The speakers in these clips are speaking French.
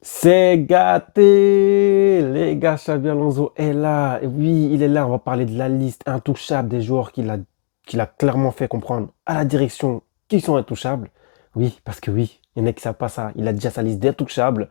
C'est gâté! Les gars, Xabi Alonso est là. Et oui, il est là. On va parler de la liste intouchable des joueurs qu'il a clairement fait comprendre à la direction qu'ils sont intouchables. Oui, parce que oui, il y en a qui ne savent pas ça. Il a déjà sa liste d'intouchables.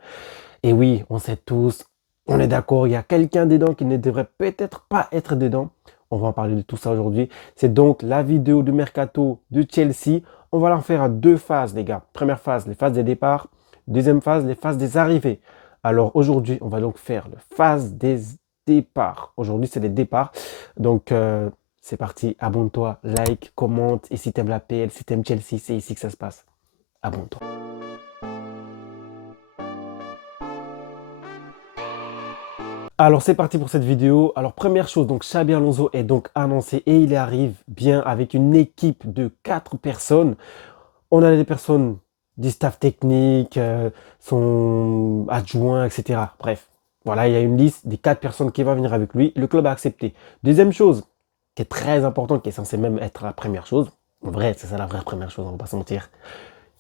Et oui, on sait tous, on est d'accord, il y a quelqu'un dedans qui ne devrait peut-être pas être dedans. On va en parler de tout ça aujourd'hui. C'est donc la vidéo de Mercato de Chelsea. On va la faire à deux phases, les gars. Première phase, les phases des départs. Deuxième phase, les phases des arrivées. Alors aujourd'hui, on va donc faire la phase des départs. Aujourd'hui, c'est les départs. Donc, c'est parti. Abonne-toi, like, commente. Et si t'aimes la PL, si t'aimes Chelsea, c'est ici que ça se passe. Abonne-toi. Alors c'est parti pour cette vidéo. Alors première chose, donc Xabi Alonso est donc annoncé et il arrive bien avec une équipe de 4 personnes. On a des personnes du staff technique, son adjoint, etc. Bref, voilà, il y a une liste des 4 personnes qui vont venir avec lui. Le club a accepté. Deuxième chose, qui est très importante, qui est censée même être la première chose. En vrai, c'est ça la vraie première chose, on va pas se mentir.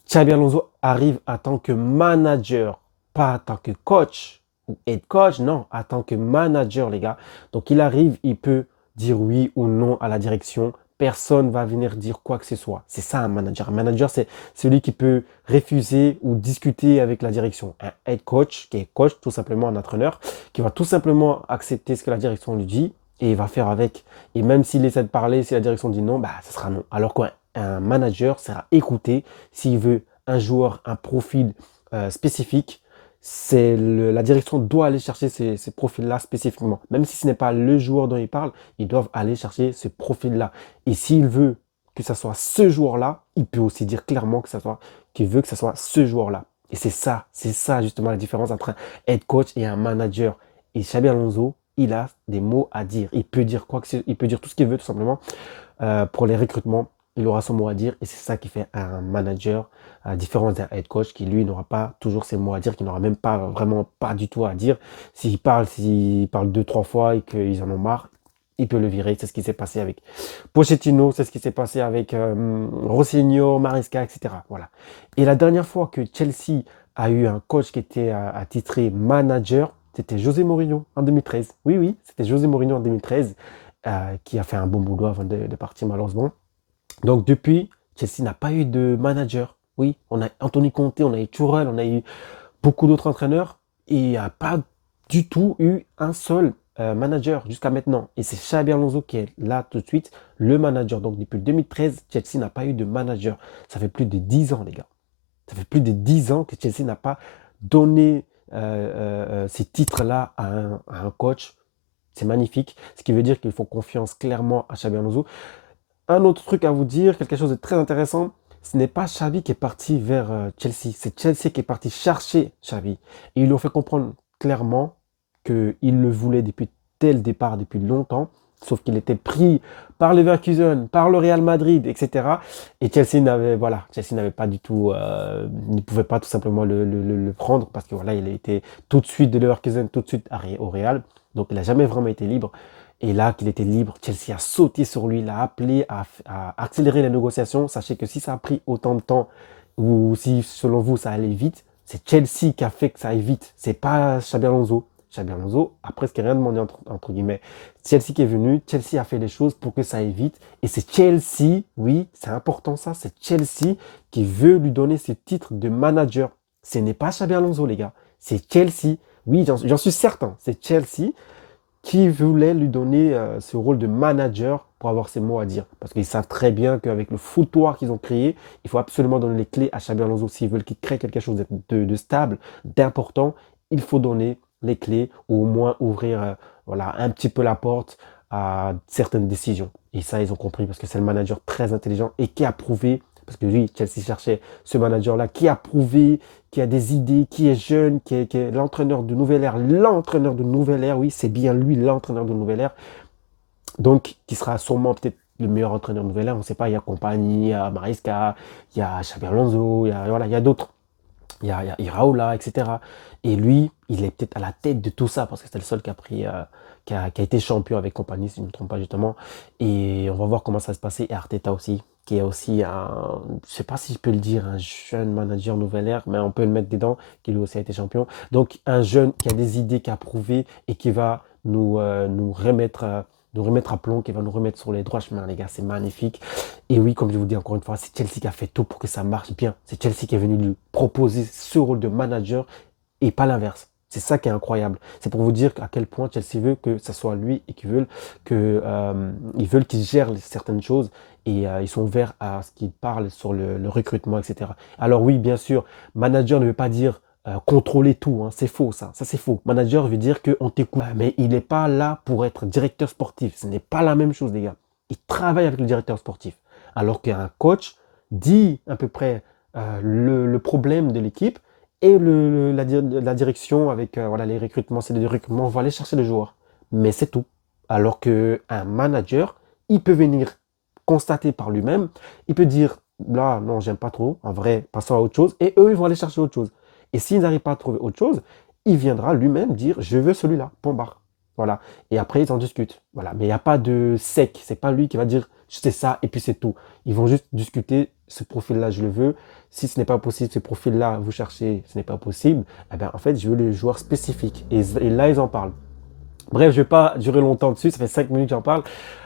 Xabi Alonso arrive en tant que manager, pas en tant que coach ou head coach, non, en tant que manager, les gars. Donc il arrive, il peut dire oui ou non à la direction. Personne ne va venir dire quoi que ce soit. C'est ça un manager. Un manager, c'est celui qui peut refuser ou discuter avec la direction. Un head coach, qui est coach, tout simplement un entraîneur, qui va tout simplement accepter ce que la direction lui dit et il va faire avec. Et même s'il essaie de parler, si la direction dit non, bah, ce sera non. Alors qu'un manager sera écouté s'il veut un joueur, un profil spécifique. La direction doit aller chercher ces profils-là spécifiquement. Même si ce n'est pas le joueur dont il parle, ils doivent aller chercher ce profil-là. Et s'il veut que ce soit ce joueur-là, il peut aussi dire clairement qu'il veut que ce soit ce joueur-là. Et c'est ça justement la différence entre un head coach et un manager. Et Xabi Alonso, il a des mots à dire. Il peut dire il peut dire tout ce qu'il veut tout simplement pour les recrutements. Il aura son mot à dire et c'est ça qui fait un manager, à la différence d'un head coach qui lui n'aura pas toujours ses mots à dire, qui n'aura même pas vraiment pas du tout à dire. S'il parle deux, trois fois et qu'ils en ont marre, il peut le virer. C'est ce qui s'est passé avec Pochettino, c'est ce qui s'est passé avec Rossegno, Maresca, etc. Voilà. Et la dernière fois que Chelsea a eu un coach qui était attitré manager, c'était José Mourinho en 2013. Oui, oui, c'était José Mourinho en 2013 qui a fait un bon boulot avant de partir malheureusement. Donc depuis, Chelsea n'a pas eu de manager. Oui, on a Anthony Conte, on a eu Tourelle, on a eu beaucoup d'autres entraîneurs et il n'y a pas du tout eu un seul manager jusqu'à maintenant. Et c'est Xabi Alonso qui est là tout de suite, le manager. Donc depuis 2013, Chelsea n'a pas eu de manager. Ça fait plus de 10 ans, les gars. Ça fait plus de 10 ans que Chelsea n'a pas donné ces titres-là à un coach. C'est magnifique. Ce qui veut dire qu'il faut confiance clairement à Xabi Alonso. Un autre truc à vous dire, quelque chose de très intéressant, ce n'est pas Xavi qui est parti vers Chelsea, c'est Chelsea qui est parti chercher Xavi. Et ils lui ont fait comprendre clairement qu'il le voulait depuis tel départ, depuis longtemps, sauf qu'il était pris par le Leverkusen, par le Real Madrid, etc. Et Chelsea n'avait pas du tout, ne pouvait pas tout simplement le prendre parce que voilà, il a été tout de suite de Leverkusen, tout de suite au Real. Donc il n'a jamais vraiment été libre. Et là qu'il était libre, Chelsea a sauté sur lui, l'a appelé à accélérer les négociations. Sachez que si ça a pris autant de temps, ou si selon vous ça allait vite, c'est Chelsea qui a fait que ça aille vite. C'est pas Xabi Alonso. Xabi Alonso a presque rien demandé entre guillemets. Chelsea qui est venu, Chelsea a fait les choses pour que ça aille vite. Et c'est Chelsea, oui, c'est important ça, c'est Chelsea qui veut lui donner ce titre de manager. Ce n'est pas Xabi Alonso les gars, c'est Chelsea. Oui, j'en suis certain, c'est Chelsea qui voulait lui donner ce rôle de manager pour avoir ses mots à dire. Parce qu'ils savent très bien qu'avec le foutoir qu'ils ont créé, il faut absolument donner les clés à Xabi Alonso. S'ils veulent qu'il crée quelque chose de stable, d'important, il faut donner les clés ou au moins ouvrir voilà, un petit peu la porte à certaines décisions. Et ça, ils ont compris parce que c'est le manager très intelligent et qui a prouvé, parce que lui, Chelsea cherchait ce manager-là, qui a prouvé, qui a des idées, qui est jeune, qui est l'entraîneur de Nouvelle Ère. L'entraîneur de Nouvelle Ère, oui, c'est bien lui, l'entraîneur de Nouvelle Ère. Donc, qui sera sûrement peut-être le meilleur entraîneur de Nouvelle Ère. On ne sait pas, il y a Compagnie, il y a Maresca, il y a Xabi Alonso, voilà, il y a d'autres. Il y a Iraola, etc. Et lui, il est peut-être à la tête de tout ça parce que c'est le seul qui a pris, qui a été champion avec Compagnie, si je ne me trompe pas justement. Et on va voir comment ça va se passer. Et Arteta aussi. qui est aussi un, je sais pas si je peux le dire, un jeune manager nouvelle ère, mais on peut le mettre dedans, qui lui aussi a été champion. Donc un jeune qui a des idées, qui a prouvé et qui va nous remettre à plomb, qui va nous remettre sur les droits chemins, les gars. C'est magnifique. Et oui, comme je vous dis encore une fois, c'est Chelsea qui a fait tout pour que ça marche bien. C'est Chelsea qui est venu lui proposer ce rôle de manager et pas l'inverse. C'est ça qui est incroyable. C'est pour vous dire à quel point Chelsea veut que ce soit lui et ils veulent qu'il gère certaines choses et ils sont ouverts à ce qu'il parle sur le recrutement, etc. Alors oui, bien sûr, manager ne veut pas dire contrôler tout, hein. C'est faux ça, c'est faux. Manager veut dire qu'on t'écoute, mais il n'est pas là pour être directeur sportif. Ce n'est pas la même chose, les gars. Il travaille avec le directeur sportif. Alors qu'un coach dit à peu près le problème de l'équipe et la direction avec voilà, les recrutements, c'est des recrutements, on va aller chercher les joueurs. Mais c'est tout. Alors qu'un manager, il peut venir constater par lui-même, il peut dire, là, non, j'aime pas trop, en vrai, passons à autre chose, et eux, ils vont aller chercher autre chose. Et s'ils n'arrivent pas à trouver autre chose, il viendra lui-même dire, je veux celui-là, point barre. Voilà. Et après, ils en discutent. Voilà. Mais il n'y a pas de sec. C'est pas lui qui va dire, c'est ça, et puis c'est tout. Ils vont juste discuter, ce profil-là, je le veux. Si ce n'est pas possible, ce profil-là, vous cherchez, ce n'est pas possible, eh bien, en fait, je veux les joueurs spécifiques. Et là, ils en parlent. Bref, je ne vais pas durer longtemps dessus, ça fait 5 minutes que j'en parle.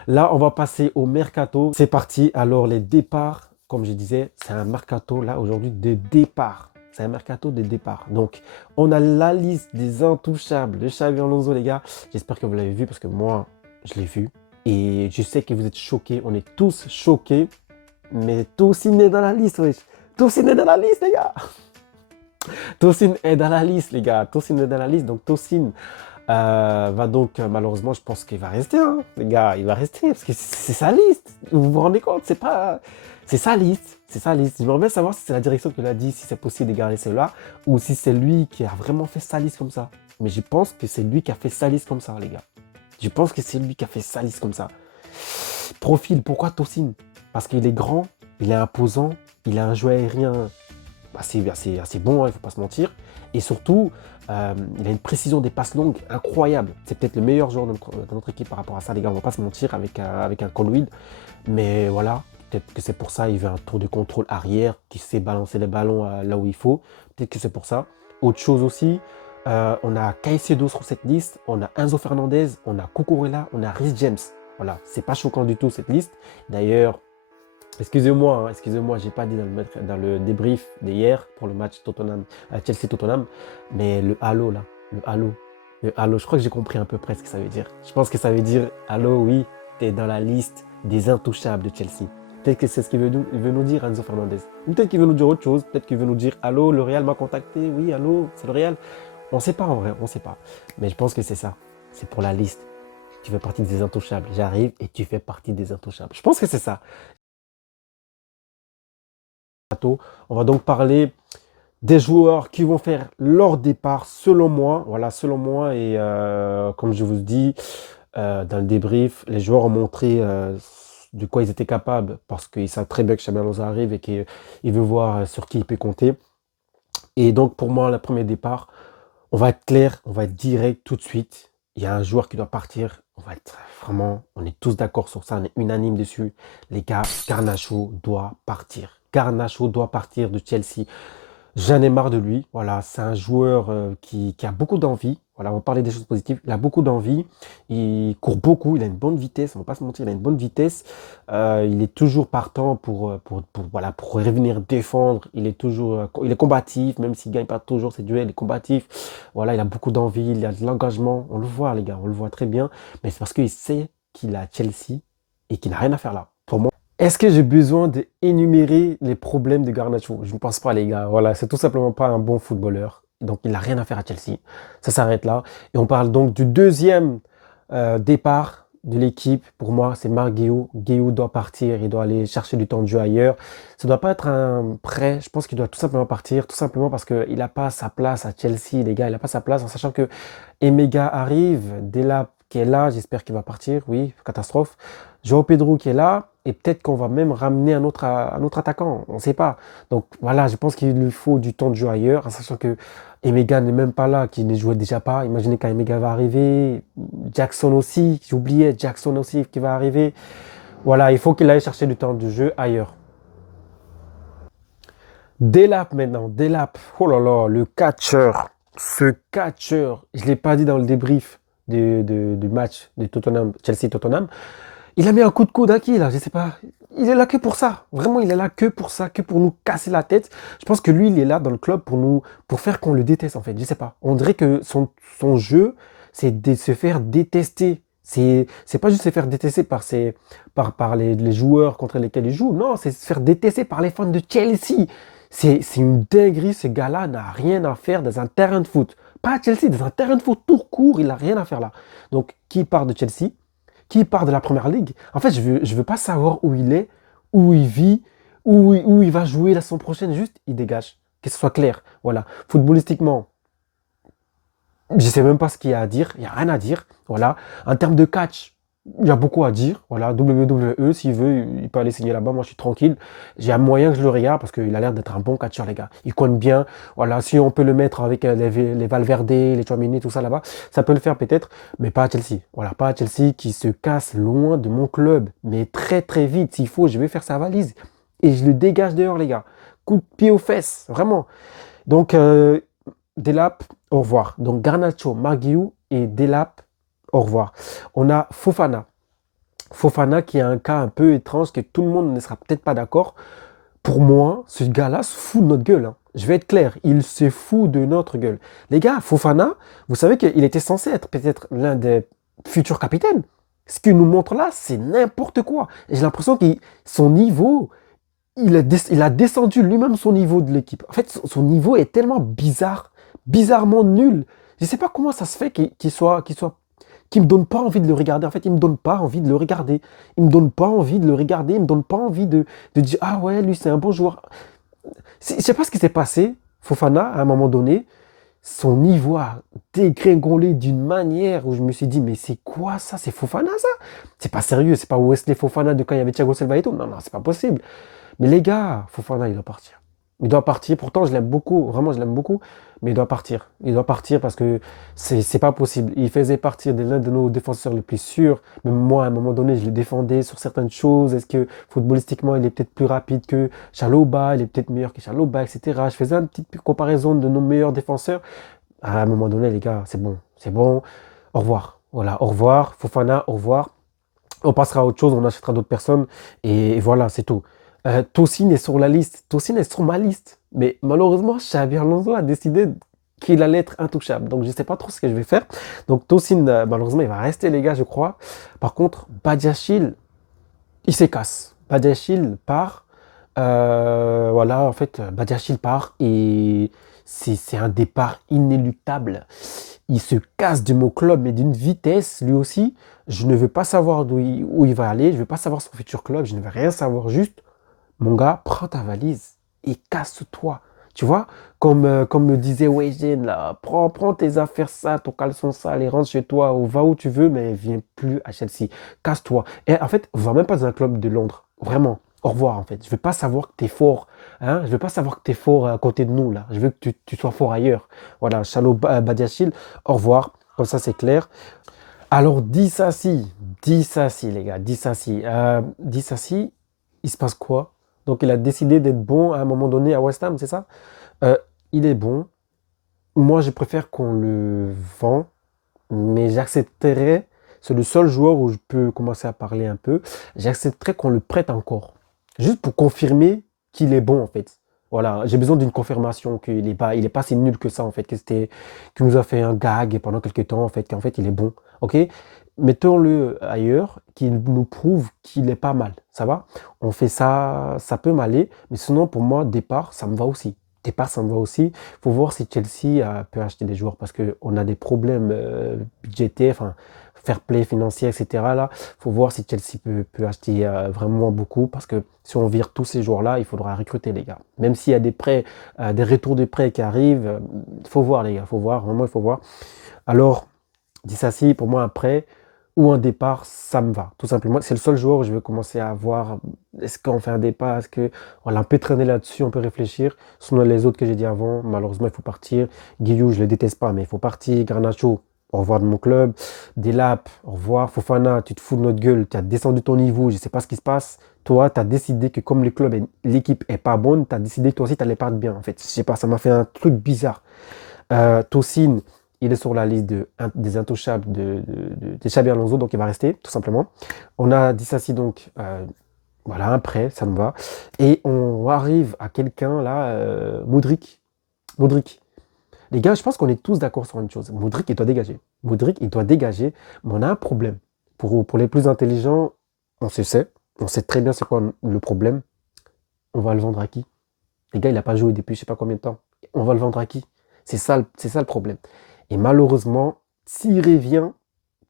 Là, on va passer au mercato. C'est parti. Alors, les départs, comme je disais, c'est un mercato là aujourd'hui de départ. C'est un mercato de départ. Donc, on a la liste des intouchables de Xabi Alonso, les gars. J'espère que vous l'avez vu parce que moi, je l'ai vu. Et je sais que vous êtes choqués. On est tous choqués. Mais Tosin est dans la liste, wesh. Tosin est dans la liste, les gars. Tosin est dans la liste, les gars. Tosin est dans la liste. Donc, Tosin va donc, malheureusement, je pense qu'il va rester, hein, les gars. Il va rester parce que c'est sa liste. Vous vous rendez compte? C'est pas. C'est sa liste. C'est sa liste. J'aimerais bien savoir si c'est la direction qui l'a dit, si c'est possible de garder celle-là, ou si c'est lui qui a vraiment fait sa liste comme ça. Mais je pense que c'est lui qui a fait sa liste comme ça, les gars. Je pense que c'est lui qui a fait sa liste comme ça. Profil, pourquoi Tosin? Parce qu'il est grand, il est imposant, il a un jeu aérien assez bon, hein, il ne faut pas se mentir. Et surtout, il a une précision des passes longues incroyable. C'est peut-être le meilleur joueur de notre équipe par rapport à ça, les gars. On ne va pas se mentir avec un Colwill. Mais voilà, peut-être que c'est pour ça. Il veut un tour de contrôle arrière qui sait balancer les ballons là où il faut. Peut-être que c'est pour ça. Autre chose aussi, on a Caicedo sur cette liste. On a Enzo Fernandez, on a Cucurella, on a Reece James. Voilà, c'est pas choquant du tout cette liste. D'ailleurs, excusez-moi, j'ai pas dit de le mettre dans le débrief d'hier pour le match Tottenham, Chelsea-Tottenham, mais le halo là, le halo, je crois que j'ai compris à peu près ce que ça veut dire. Je pense que ça veut dire, halo, oui, t'es dans la liste des intouchables de Chelsea. Peut-être que c'est ce qu'il veut nous dire, Enzo Fernandez. Ou peut-être qu'il veut nous dire autre chose, peut-être qu'il veut nous dire, allô, le Real m'a contacté, oui, allô, c'est le Real. On sait pas en vrai, on sait pas. Mais je pense que c'est ça, c'est pour la liste. Tu fais partie des intouchables. J'arrive et tu fais partie des intouchables. Je pense que c'est ça. On va donc parler des joueurs qui vont faire leur départ selon moi. Voilà, selon moi. Et comme je vous dis dans le débrief, les joueurs ont montré de quoi ils étaient capables parce qu'ils savent très bien que Xabi Alonso arrive et qu'il veut voir sur qui il peut compter. Et donc pour moi, le premier départ, on va être clair, on va être direct tout de suite. Il y a un joueur qui doit partir. On va être vraiment, on est tous d'accord sur ça, on est unanime dessus. Les gars, Garnacho doit partir. Garnacho doit partir de Chelsea. J'en ai marre de lui. Voilà, c'est un joueur qui a beaucoup d'envie. Voilà, on va parler des choses positives. Il a beaucoup d'envie. Il court beaucoup. Il a une bonne vitesse. On ne va pas se mentir, il a une bonne vitesse. Il est toujours partant voilà, pour revenir défendre. Il est toujours, il est combatif, même s'il ne gagne pas toujours ses duels. Il est combatif. Voilà, il a beaucoup d'envie. Il a de l'engagement. On le voit, les gars. On le voit très bien. Mais c'est parce qu'il sait qu'il a Chelsea et qu'il n'a rien à faire là. Pour moi. Est-ce que j'ai besoin d'énumérer les problèmes de Garnacho? Je ne pense pas, les gars. Voilà, c'est tout simplement pas un bon footballeur. Donc, il n'a rien à faire à Chelsea. Ça s'arrête là. Et on parle donc du deuxième départ de l'équipe. Pour moi, c'est Marc Guéhiou. Guéhiou doit partir. Il doit aller chercher du temps de jeu ailleurs. Ça ne doit pas être un prêt. Je pense qu'il doit tout simplement partir. Tout simplement parce qu'il n'a pas sa place à Chelsea, les gars. Il n'a pas sa place en sachant que Emega arrive. Della qui est là, j'espère qu'il va partir. Oui, catastrophe. João Pedro qui est là. Et peut-être qu'on va même ramener un autre attaquant. On ne sait pas. Donc voilà, je pense qu'il lui faut du temps de jeu ailleurs. En sachant que Emega n'est même pas là, qu'il ne jouait déjà pas. Imaginez quand Emega va arriver. Jackson aussi, j'oubliais Jackson aussi qui va arriver. Voilà, il faut qu'il aille chercher du temps de jeu ailleurs. Delap maintenant, Delap. Oh là là, le catcheur. Ce catcheur, je ne l'ai pas dit dans le débrief du match de Tottenham, Chelsea-Tottenham. Il a mis un coup de coude à qui là? Je sais pas. Il est là que pour ça. Vraiment, il est là que pour ça, que pour nous casser la tête. Je pense que lui, il est là dans le club pour faire qu'on le déteste en fait. Je sais pas. On dirait que son jeu, c'est de se faire détester. C'est pas juste se faire détester par les joueurs contre lesquels il joue. Non, c'est se faire détester par les fans de Chelsea. C'est une dinguerie. Ce gars-là n'a rien à faire dans un terrain de foot. Pas à Chelsea, dans un terrain de foot tout court, il n'a rien à faire là. Donc, qui part de Chelsea? Qui part de la première ligue. En fait, je veux pas savoir où il est, où il vit, où il va jouer la saison prochaine. Juste, il dégage. Que ce soit clair. Voilà. Footballistiquement, je sais même pas ce qu'il y a à dire. Il n'y a rien à dire. Voilà. En termes de catch, il y a beaucoup à dire. Voilà. WWE, s'il veut, il peut aller signer là-bas. Moi, je suis tranquille. J'ai un moyen que je le regarde parce qu'il a l'air d'être un bon catcheur, les gars. Il cogne bien. Voilà. Si on peut le mettre avec les Valverde, les Tchouaméni, tout ça là-bas, ça peut le faire peut-être. Mais pas à Chelsea. Voilà. Pas à Chelsea qui se casse loin de mon club. Mais très, très vite. S'il faut, je vais faire sa valise. Et je le dégage dehors, les gars. Coup de pied aux fesses. Vraiment. Donc, Delap, au revoir. Donc Garnacho, Marguiou et Delap, au revoir. On a Fofana. Fofana qui a un cas un peu étrange que tout le monde ne sera peut-être pas d'accord. Pour moi, ce gars-là se fout de notre gueule, hein. Je vais être clair, il se fout de notre gueule. Les gars, Fofana, vous savez qu'il était censé être peut-être l'un des futurs capitaines. Ce qu'il nous montre là, c'est n'importe quoi. Et j'ai l'impression que son niveau, il a descendu lui-même son niveau de l'équipe. En fait, son niveau est tellement bizarre, bizarrement nul. Je ne sais pas comment ça se fait qu'il me donne pas envie de le regarder. En fait, il me donne pas envie de le regarder. Il me donne pas envie de le regarder. Il me donne pas envie de dire, ah ouais, lui, c'est un bon joueur. Je sais pas ce qui s'est passé. Fofana, à un moment donné, son niveau a dégringolé d'une manière où je me suis dit, mais c'est quoi ça? C'est Fofana, ça? C'est pas sérieux. C'est pas Wesley Fofana de quand il y avait Thiago Silva et tout. Non, non, c'est pas possible. Mais les gars, Fofana, il doit partir. Il doit partir. Pourtant, je l'aime beaucoup. Vraiment, je l'aime beaucoup. Mais il doit partir. Il doit partir parce que c'est pas possible. Il faisait partir de l'un de nos défenseurs les plus sûrs. Même moi, à un moment donné, je le défendais sur certaines choses. Est-ce que footballistiquement, il est peut-être plus rapide que Chalobah? Il est peut-être meilleur que Chalobah, etc. Je faisais une petite comparaison de nos meilleurs défenseurs. À un moment donné, les gars, c'est bon. C'est bon. Au revoir. Voilà, au revoir. Fofana, au revoir. On passera à autre chose, on achètera d'autres personnes. Et voilà, c'est tout. Tosin est sur la liste. Tosin est sur ma liste. Mais malheureusement, Xabi Alonso a décidé qu'il allait être intouchable. Donc, je ne sais pas trop ce que je vais faire. Donc, Tosin, malheureusement, il va rester, les gars, je crois. Par contre, Badiachil, il s'écasse. Badiachil part. Voilà, en fait, Badiachil part et c'est un départ inéluctable. Il se casse de mon club, mais d'une vitesse, lui aussi. Je ne veux pas savoir où il va aller, je ne veux pas savoir son futur club, je ne veux rien savoir. Juste, mon gars, prends ta valise et casse-toi. Tu vois, comme me disait Wayne, là, prends tes affaires sales, ton caleçon sale et rentre chez toi ou va où tu veux, mais viens plus à Chelsea. Casse-toi. Et en fait, va même pas dans un club de Londres. Vraiment. Au revoir, en fait. Je veux pas savoir que tu es fort. Hein? Je veux pas savoir que tu es fort à côté de nous, là. Je veux que tu sois fort ailleurs. Voilà, Shalom Badiachil, au revoir. Comme ça, c'est clair. Alors, Dissassi, les gars, Dissassi, il se passe quoi? Donc, il a décidé d'être bon à un moment donné à West Ham, c'est ça? Euh, il est bon. Moi, je préfère qu'on le vend, mais j'accepterais, c'est le seul joueur où je peux commencer à parler un peu, j'accepterais qu'on le prête encore. Juste pour confirmer qu'il est bon, en fait. Voilà, j'ai besoin d'une confirmation il est pas si nul que ça, en fait, qu'il nous a fait un gag pendant quelques temps, en fait, qu'en fait, il est bon. OK? Mettons-le ailleurs, qu'il nous prouve qu'il est pas mal. Ça va? On fait ça, ça peut m'aller, mais sinon, pour moi, départ, ça me va aussi. Départ, ça me va aussi. Il faut voir si Chelsea peut acheter des joueurs parce qu'on a des problèmes budgétaires, enfin, fair play financier, etc. Là, il faut voir si Chelsea peut acheter vraiment beaucoup parce que si on vire tous ces joueurs-là, il faudra recruter, les gars. Même s'il y a des prêts, des retours de prêts qui arrivent, il faut voir, les gars, il faut voir, vraiment, il faut voir. Alors, Disasi, pour moi, un prêt ou un départ, ça me va. Tout simplement, c'est le seul joueur où je vais commencer à voir est-ce qu'on fait un départ, est-ce que voilà, on peut traîner là-dessus, on peut réfléchir. Sinon, les autres que j'ai dit avant, malheureusement, il faut partir. Guillou, je le déteste pas, mais il faut partir. Garnacho, au revoir de mon club. Delap, au revoir. Fofana, tu te fous de notre gueule, tu as descendu ton niveau, je ne sais pas ce qui se passe. Toi, tu as décidé que comme le club et l'équipe est pas bonne, tu as décidé que toi aussi, tu n'allais pas être bien. En fait, je sais pas, ça m'a fait un truc bizarre. Tosin, il est sur la liste des intouchables de Xabi Alonso, donc il va rester, tout simplement. On a Dissassi, donc, voilà, un prêt, ça me va. Et on arrive à quelqu'un, là, Modric. Modric. Les gars, je pense qu'on est tous d'accord sur une chose. Modric, il doit dégager. Modric, il doit dégager, mais on a un problème. Pour les plus intelligents, on se sait. On sait très bien c'est quoi le problème. On va le vendre à qui? Les gars, il n'a pas joué depuis je sais pas combien de temps. On va le vendre à qui? C'est ça le problème. Et malheureusement, s'il revient,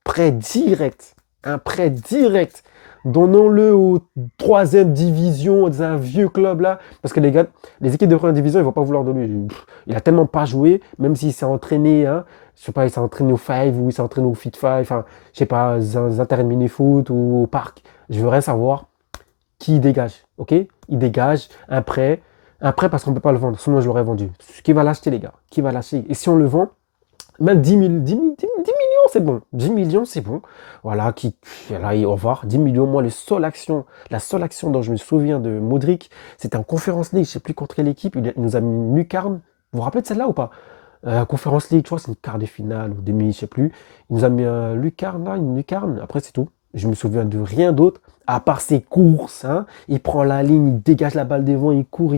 prêt direct, un prêt direct, donnons-le aux troisième division, dans un vieux club là, parce que les gars, les équipes de première division, ils vont pas vouloir de lui. Il a tellement pas joué, même s'il s'est entraîné, hein, je sais pas, il s'est entraîné au Five ou il s'est entraîné au Fit Five, enfin, je sais pas, Inter Mini Foot ou au parc. Je veux rien savoir qui dégage, ok? Il dégage un prêt parce qu'on ne peut pas le vendre, sinon je l'aurais vendu. Qui va l'acheter, les gars? Qui va l'acheter? Et si on le vend, même 10 millions, c'est bon. 10 millions, c'est bon. Voilà, là, au revoir. 10 millions, moi, la seule action dont je me souviens de Modric, c'était en Conference League, je ne sais plus contre quelle équipe, il nous a mis une lucarne. Vous vous rappelez de celle-là ou pas? Conference League, tu vois, c'est une quart de finale ou demi, je sais plus. Il nous a mis un lucarne là, une lucarne. Après, c'est tout. Je me souviens de rien d'autre, à part ses courses. Hein. Il prend la ligne, il dégage la balle devant, il court,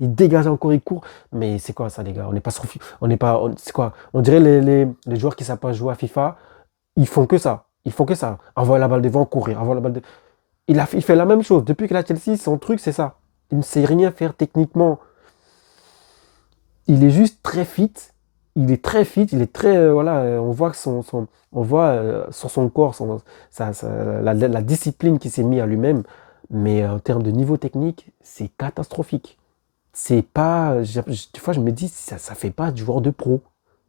il dégage encore, il court. Mais c'est quoi ça, les gars? On n'est pas sur on n'est pas. C'est quoi? On dirait les joueurs qui ne savent pas jouer à FIFA, ils font que ça. Ils font que ça. Envoyer la balle devant, courir. Envoie la balle il fait la même chose. Depuis que la Chelsea, son truc, c'est ça. Il ne sait rien faire techniquement. Il est juste très fit. Il est très fit. Il est très. Voilà, on voit que on voit sur son corps la discipline qu'il s'est mis à lui-même. Mais en termes de niveau technique, c'est catastrophique. C'est pas. Des fois, je me dis, ça ne fait pas du joueur de pro.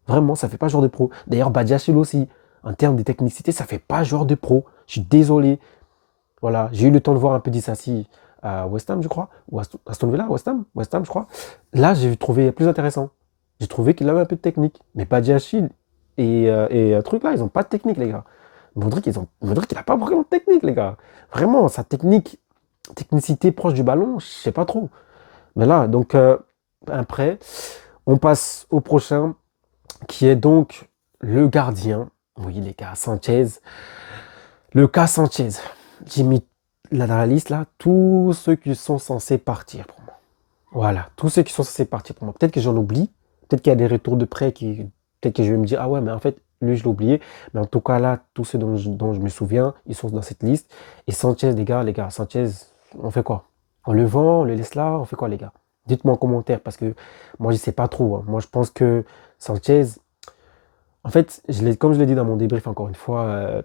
Vraiment, ça ne fait pas joueur de pro. D'ailleurs, Badiachil aussi. En termes de technicité, ça ne fait pas joueur de pro. Je suis désolé. Voilà, j'ai eu le temps de voir un peu d'Issassi à West Ham, je crois, ou à Aston Villa, West Ham, je crois. Là, j'ai trouvé plus intéressant. J'ai trouvé qu'il avait un peu de technique. Mais Badiachil et un truc là, ils n'ont pas de technique, les gars. Modric, il n'a pas vraiment de technique, les gars. Vraiment, sa technicité proche du ballon, je sais pas trop. Mais là, donc, un prêt. On passe au prochain, qui est donc le gardien. Oui, les gars, Sanchez. Le cas Sanchez. J'ai mis là dans la liste, là, tous ceux qui sont censés partir pour moi. Voilà, tous ceux qui sont censés partir pour moi. Peut-être que j'en oublie. Peut-être qu'il y a des retours de prêt qui. Peut-être que je vais me dire, ah ouais, mais en fait, lui, je l'ai oublié. Mais en tout cas, là, tous ceux dont je me souviens, ils sont dans cette liste. Et Sanchez, les gars, Sanchez, on fait quoi? On le vend, on le laisse là, on fait quoi, les gars? Dites-moi en commentaire parce que moi, je ne sais pas trop. Hein. Moi, je pense que Sanchez, en fait, comme je l'ai dit dans mon débrief encore une fois,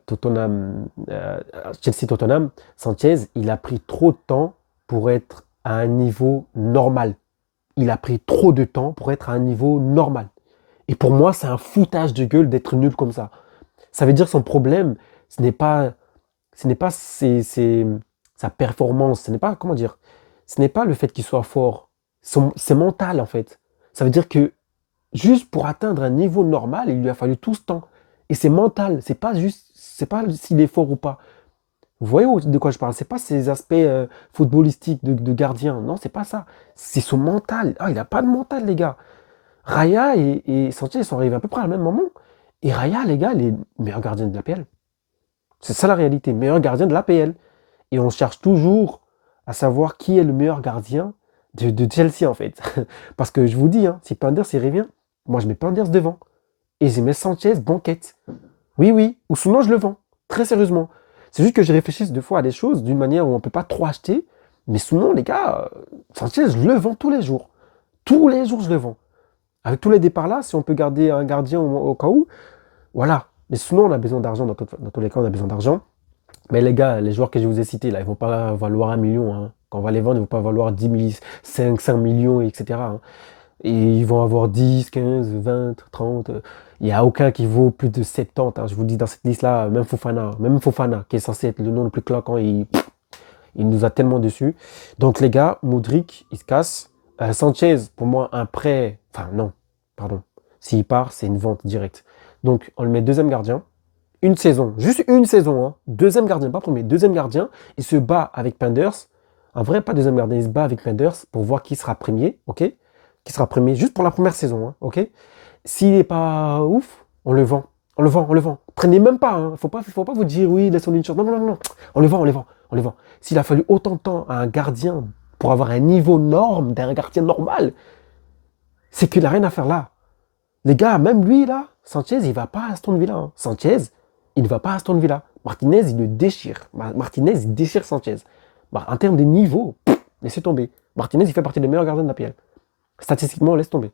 Chelsea-Tottenham, Sanchez, il a pris trop de temps pour être à un niveau normal. Il a pris trop de temps pour être à un niveau normal. Et pour moi, c'est un foutage de gueule d'être nul comme ça. Ça veut dire que son problème, ce n'est pas sa performance, ce n'est pas, comment dire, ce n'est pas le fait qu'il soit fort. C'est mental, en fait. Ça veut dire que juste pour atteindre un niveau normal, il lui a fallu tout ce temps. Et c'est mental, c'est pas s'il est fort ou pas. Vous voyez de quoi je parle? C'est pas ces aspects footballistiques de gardien. Non, c'est pas ça. C'est son mental. Ah, il a pas de mental, les gars. Raya et Sanchez sont arrivés à peu près à même moment. Et Raya, les gars, il est meilleur gardien de l'APL. C'est ça la réalité, meilleur gardien de l'APL. Et on cherche toujours à savoir qui est le meilleur gardien de Chelsea, en fait. Parce que je vous dis, hein, si Penders il revient, moi je mets Penders devant. Et je mets Sanchez banquette. Oui, oui. Ou sinon je le vends. Très sérieusement. C'est juste que je réfléchisse deux fois à des choses d'une manière où on ne peut pas trop acheter. Mais sinon, les gars, Sanchez, je le vends tous les jours. Tous les jours, je le vends. Avec tous les départs là, si on peut garder un gardien au cas où, voilà. Mais sinon, on a besoin d'argent. Dans tous les cas, on a besoin d'argent. Mais les gars, les joueurs que je vous ai cités, là, ils ne vont pas valoir 1 million. Hein. Quand on va les vendre, ils ne vont pas valoir 10 000, 5 millions, etc. Hein. Et ils vont avoir 10, 15, 20, 30. Il n'y a aucun qui vaut plus de 70. Hein. Je vous dis, dans cette liste-là, même Fofana, qui est censé être le nom le plus claquant, il nous a tellement déçus. Donc les gars, Modric, il se casse. Sanchez, pour moi, un prêt. Enfin, non, pardon. S'il part, c'est une vente directe. Donc, on le met deuxième gardien. Une saison, juste une saison. Hein. Deuxième gardien, pas premier, deuxième gardien. Il se bat avec Penders. En vrai, pas deuxième gardien, il se bat avec Penders pour voir qui sera premier, ok? Qui sera premier, juste pour la première saison, hein, ok? S'il n'est pas ouf, on le vend. On le vend, on le vend. Prenez même pas, hein. Faut pas vous dire oui, laissons-lui une chance. Non, non, non, non. On le vend, on le vend, on le vend. S'il a fallu autant de temps à un gardien pour avoir un niveau norme d'un gardien normal, c'est qu'il n'a rien à faire là. Les gars, même lui, là, Sanchez, il ne va pas à Aston Villa. Hein. Sanchez, il ne va pas à Aston Villa. Martinez, il le déchire. Martinez, il déchire Sanchez. Bah, en termes de niveau, laissez tomber. Martinez, il fait partie des meilleurs gardiens de la PL. Statistiquement, laisse tomber.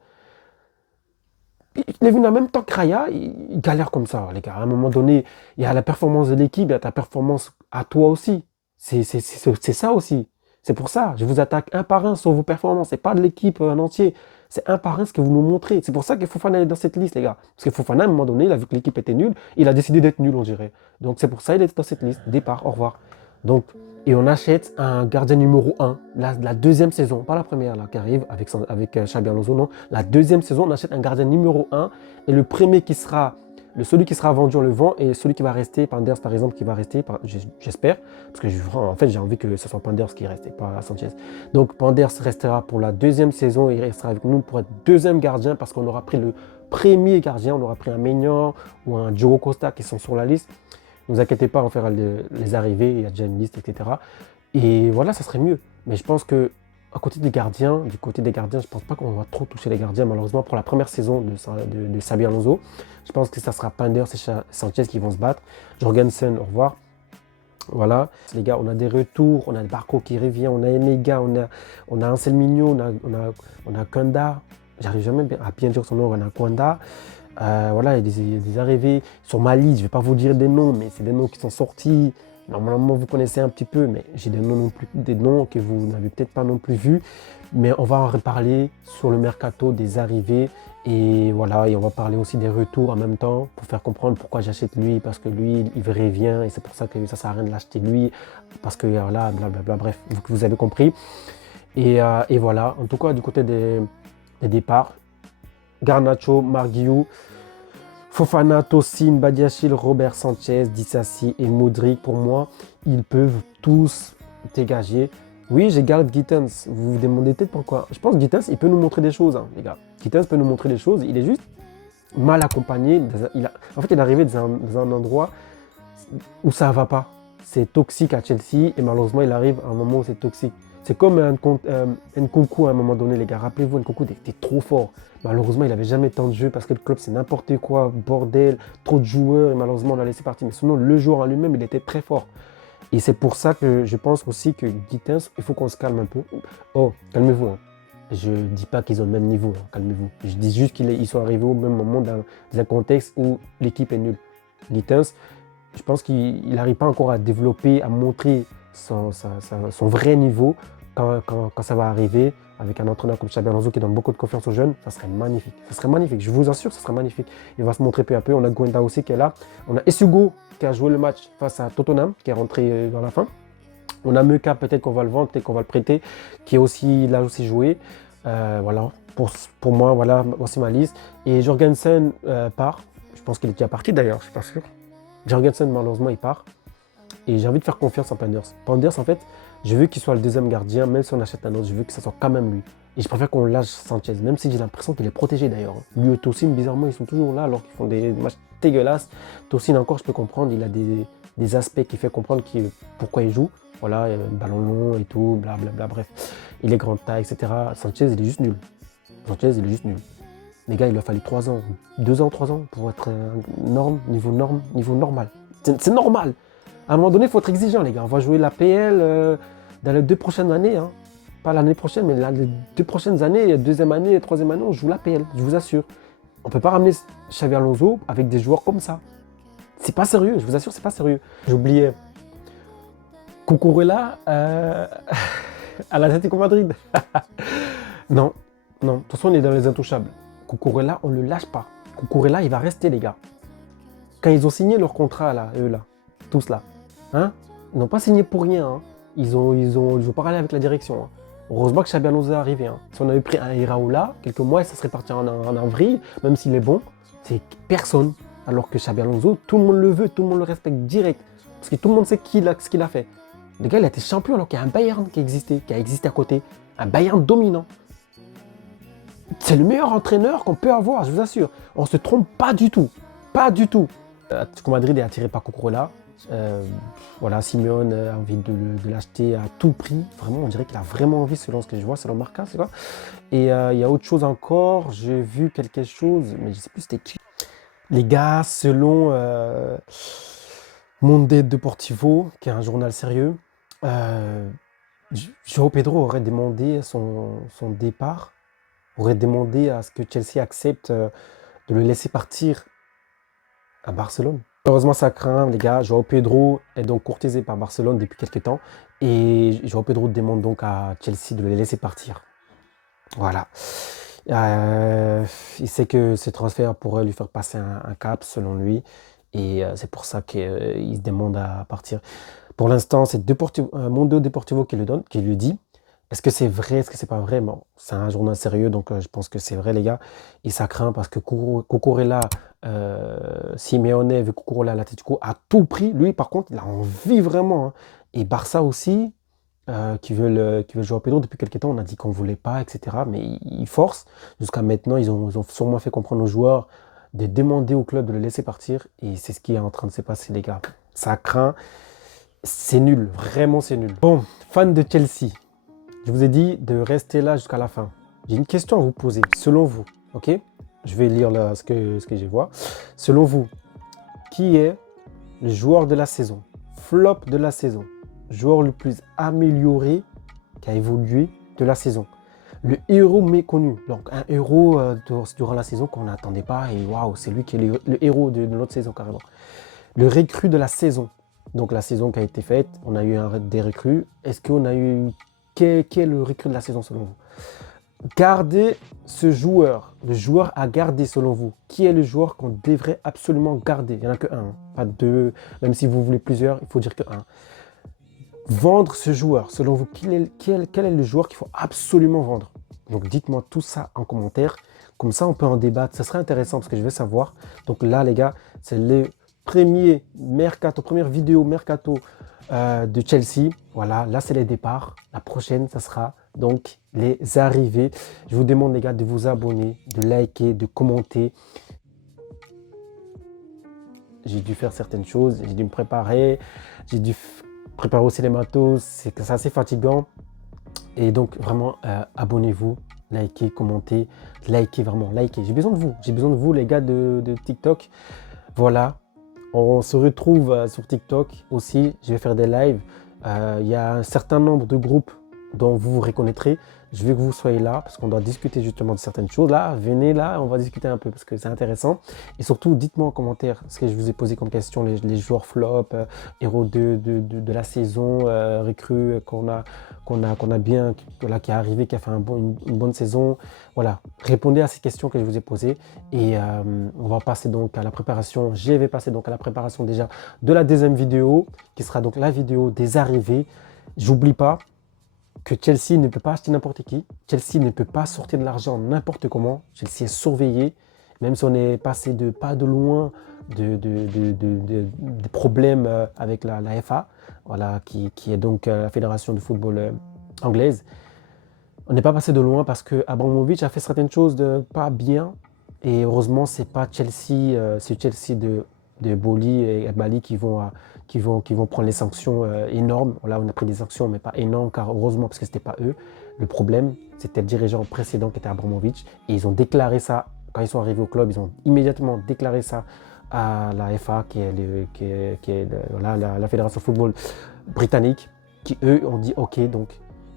Il est venu en même temps que Raya, il galère comme ça, les gars. À un moment donné, il y a la performance de l'équipe, il y a ta performance à toi aussi. C'est ça aussi. C'est pour ça, je vous attaque un par un sur vos performances. C'est pas de l'équipe en entier. C'est un par un ce que vous nous montrez. C'est pour ça que Fofana est dans cette liste, les gars. Parce que Fofana, à un moment donné, il a vu que l'équipe était nulle. Il a décidé d'être nul, on dirait. Donc c'est pour ça qu'il est dans cette liste. Départ, au revoir. Donc, et on achète un gardien numéro 1, la deuxième saison, pas la première là, qui arrive avec Xabi Alonso, non. La deuxième saison, on achète un gardien numéro 1. Et le premier qui sera, celui qui sera vendu, on le vend. Et celui qui va rester, Penders par exemple, qui va rester, j'espère. Parce que en fait, j'ai envie que ce soit Penders qui reste et pas Sanchez. Donc Penders restera pour la deuxième saison. Il restera avec nous pour être deuxième gardien parce qu'on aura pris le premier gardien. On aura pris un Maignan ou un Diogo Costa qui sont sur la liste. Ne vous inquiétez pas, on fera les arrivées, il y a déjà une liste, etc. Et voilà, ça serait mieux. Mais je pense que du côté des gardiens, je ne pense pas qu'on va trop toucher les gardiens, malheureusement, pour la première saison de Xabi Alonso. Je pense que ça sera Penders et Sanchez qui vont se battre. Jorgensen, au revoir. Voilà, les gars, on a des retours, on a Barco qui revient, on a Enega, on a Anselminho, on a Kanda. J'arrive jamais à bien dire son nom, on a Kwanda. Voilà, il y a des arrivées sur ma liste. Je ne vais pas vous dire des noms, mais c'est des noms qui sont sortis. Normalement, vous connaissez un petit peu, mais j'ai des noms que vous n'avez peut-être pas non plus vus. Mais on va en reparler sur le mercato des arrivées. Et voilà, et on va parler aussi des retours en même temps pour faire comprendre pourquoi j'achète lui. Parce que lui, il revient et c'est pour ça que ça ne sert à rien de l'acheter lui. Parce que voilà, blablabla, bref, vous avez compris. Et voilà, en tout cas, du côté des départs, Garnacho, Marguiou, Fofana, Tosin, Badiachil, Robert Sanchez, Disasi et Modric, pour moi, ils peuvent tous dégager. Oui, j'ai garde Gittens. Vous vous demandez peut-être pourquoi. Je pense que Gittens, il peut nous montrer des choses, hein, les gars. Gittens peut nous montrer des choses. Il est juste mal accompagné. En fait, il est arrivé dans un endroit où ça ne va pas. C'est toxique à Chelsea et malheureusement, il arrive à un moment où c'est toxique. C'est comme Nkunku à un moment donné, les gars. Rappelez-vous, Nkunku était trop fort. Malheureusement, il n'avait jamais tant de jeu parce que le club, c'est n'importe quoi, bordel, trop de joueurs. Et malheureusement, on l'a laissé partir. Mais sinon, le joueur en lui-même, il était très fort. Et c'est pour ça que je pense aussi que Gittens, il faut qu'on se calme un peu. Oh, calmez-vous. Hein. Je ne dis pas qu'ils ont le même niveau, hein, calmez-vous. Je dis juste qu'ils sont arrivés au même moment dans un contexte où l'équipe est nulle. Gittens, je pense qu'il n'arrive pas encore à développer, à montrer son vrai niveau. Quand ça va arriver avec un entraîneur comme Xabi Alonso qui donne beaucoup de confiance aux jeunes, ça serait magnifique. Ça serait magnifique, je vous assure, ça serait magnifique. Il va se montrer peu à peu. On a Gwenda aussi qui est là. On a Essugo qui a joué le match face à Tottenham, qui est rentré dans la fin. On a Meka, peut-être qu'on va le vendre, peut-être qu'on va le prêter, qui est aussi, il a aussi joué. Voilà, pour moi, voilà aussi ma liste. Et Jorgensen part. Je pense qu'il est déjà parti d'ailleurs, je ne suis pas sûr. Jorgensen, malheureusement, il part. Et j'ai envie de faire confiance en Penders. Penders, en fait, je veux qu'il soit le deuxième gardien, même si on achète un autre, je veux que ce soit quand même lui. Et je préfère qu'on lâche Sanchez, même si j'ai l'impression qu'il est protégé d'ailleurs. Lui et Tosin, bizarrement, ils sont toujours là alors qu'ils font des matchs dégueulasses. Tosin, encore, je peux comprendre, il a des aspects qui fait comprendre pourquoi il joue. Voilà, ballon long et tout, blablabla, bref. Il est grande taille, etc. Sanchez, il est juste nul. Sanchez, il est juste nul. Les gars, il lui a fallu 3 ans, 2 ans, 3 ans pour être niveau normal. C'est normal. À un moment donné, il faut être exigeant, les gars. On va jouer la PL dans les 2 prochaines années. Hein. Pas l'année prochaine, mais les 2 prochaines années, deuxième année, troisième année, on joue la PL, je vous assure. On ne peut pas ramener Xabi Alonso avec des joueurs comme ça. C'est pas sérieux, je vous assure, c'est pas sérieux. J'ai oublié Cucurella à l'Atlético Madrid. Non. De toute façon, on est dans les intouchables. Cucurella, on ne le lâche pas. Cucurella, il va rester, les gars. Quand ils ont signé leur contrat, là, eux, là, tous là, hein, ils n'ont pas signé pour rien. Hein. Ils ont parlé avec la direction. Hein. Heureusement que Xabi Alonso est arrivé. Hein. Si on avait pris un Iraola, quelques mois, ça serait parti en avril, même s'il est bon, c'est personne. Alors que Xabi Alonso, tout le monde le veut, tout le monde le respecte direct. Parce que tout le monde sait ce qu'il a fait. Le gars, il a été champion alors qu'il y a un Bayern qui a existé à côté. Un Bayern dominant. C'est le meilleur entraîneur qu'on peut avoir, je vous assure. On ne se trompe pas du tout. Pas du tout. Atlético Madrid est attiré par Cucurella. Voilà, Simeone a envie de l'acheter à tout prix. Vraiment, on dirait qu'il a vraiment envie, selon ce que je vois, selon Marca, c'est quoi. Et il y a autre chose encore. J'ai vu quelque chose, mais je ne sais plus c'était qui. Les gars, selon Monde Deportivo, qui est un journal sérieux, João Pedro aurait demandé son départ, aurait demandé à ce que Chelsea accepte de le laisser partir à Barcelone. Heureusement, ça craint, les gars. João Pedro est donc courtisé par Barcelone depuis quelques temps. Et João Pedro demande donc à Chelsea de le laisser partir. Voilà. Il sait que ce transfert pourrait lui faire passer un cap, selon lui. Et c'est pour ça qu'il se demande à partir. Pour l'instant, c'est Mundo Deportivo qui lui dit. Est-ce que c'est vrai, est-ce que c'est pas vrai? Bon, c'est un journal sérieux, donc je pense que c'est vrai, les gars. Et ça craint parce que Cucurella, Simeone veut Cucurella à l'Atlético à tout prix. Lui, par contre, il a envie vraiment, hein. Et Barça aussi, qui veulent jouer au Pedro depuis quelques temps. On a dit qu'on ne voulait pas, etc. Mais ils forcent. Jusqu'à maintenant, ils ont sûrement fait comprendre aux joueurs de demander au club de le laisser partir. Et c'est ce qui est en train de se passer, les gars. Ça craint. C'est nul, vraiment c'est nul. Bon, fan de Chelsea. Je vous ai dit de rester là jusqu'à la fin. J'ai une question à vous poser. Selon vous, ok? Je vais lire là ce que je vois. Selon vous, qui est le joueur de la saison? Flop de la saison. Joueur le plus amélioré qui a évolué de la saison. Le héros méconnu. Donc un héros durant la saison qu'on n'attendait pas. Et waouh, c'est lui qui est le héros de notre saison carrément. Le recrue de la saison. Donc la saison qui a été faite, on a eu des recrues. Est-ce qu'on a eu... Qui est le recrue de la saison selon vous? Gardez ce joueur. Le joueur à garder selon vous. Qui est le joueur qu'on devrait absolument garder? Il n'y en a que un, pas deux. Même si vous voulez plusieurs, il faut dire que un. Vendre ce joueur. Selon vous, quel est le joueur qu'il faut absolument vendre? Donc dites-moi tout ça en commentaire. Comme ça, on peut en débattre. Ça serait intéressant parce que je veux savoir. Donc là, les gars, c'est le premier mercato, première vidéo mercato de Chelsea. Voilà, là c'est les départs. La prochaine, ça sera donc les arrivées. Je vous demande les gars de vous abonner, de liker, de commenter. J'ai dû faire certaines choses, j'ai dû me préparer, j'ai dû préparer aussi les matos, c'est assez fatigant. Et donc vraiment, abonnez-vous, likez, commentez, likez vraiment, likez. J'ai besoin de vous les gars de TikTok. Voilà. On se retrouve sur TikTok aussi. Je vais faire des lives. Il y a un certain nombre de groupes dont vous vous reconnaîtrez. Je veux que vous soyez là parce qu'on doit discuter justement de certaines choses. Là, venez là, on va discuter un peu parce que c'est intéressant. Et surtout, dites-moi en commentaire ce que je vous ai posé comme question, les joueurs flop, héros de la saison, recrues qu'on a bien, là, qui est arrivé, qui a fait une bonne saison. Voilà, répondez à ces questions que je vous ai posées. Et on va passer donc à la préparation. Je vais passer donc à la préparation déjà de la deuxième vidéo, qui sera donc la vidéo des arrivées. J'oublie pas que Chelsea ne peut pas acheter n'importe qui. Chelsea ne peut pas sortir de l'argent n'importe comment. Chelsea est surveillé, même si on est passé pas de loin de problèmes avec la FA, voilà, qui est donc la Fédération de football anglaise. On n'est pas passé de loin parce que Abramovich a fait certaines choses de pas bien. Et heureusement, c'est pas Chelsea, c'est Chelsea de Boli et Bali qui vont prendre les sanctions énormes. Là, on a pris des sanctions, mais pas énormes, car heureusement, parce que ce n'était pas eux. Le problème, c'était le dirigeant précédent qui était Abramovich. Et ils ont déclaré ça, quand ils sont arrivés au club, ils ont immédiatement déclaré ça à la FA, qui est la Fédération de football britannique, qui eux ont dit OK, donc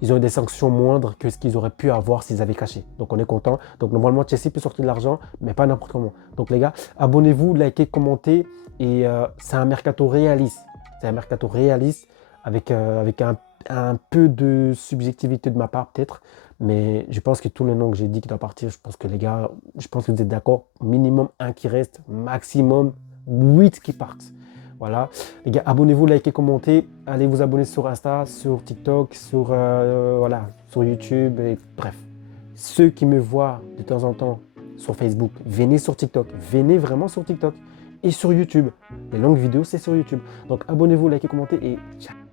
ils ont eu des sanctions moindres que ce qu'ils auraient pu avoir s'ils avaient caché. Donc on est content. Donc normalement, Chelsea peut sortir de l'argent, mais pas n'importe comment. Donc les gars, abonnez-vous, likez, commentez. Et c'est un mercato réaliste. C'est un mercato réaliste avec un peu de subjectivité de ma part peut-être. Mais je pense que tous les noms que j'ai dit qui doivent partir, je pense que les gars, je pense que vous êtes d'accord. Minimum 1 qui reste, maximum 8 qui partent. Voilà, les gars, abonnez-vous, likez, commentez. Allez vous abonner sur Insta, sur TikTok, voilà, sur YouTube, et bref. Ceux qui me voient de temps en temps sur Facebook, venez sur TikTok. Venez vraiment sur TikTok. et sur YouTube. Les longues vidéos, c'est sur YouTube. Donc abonnez-vous, likez, commentez et ciao.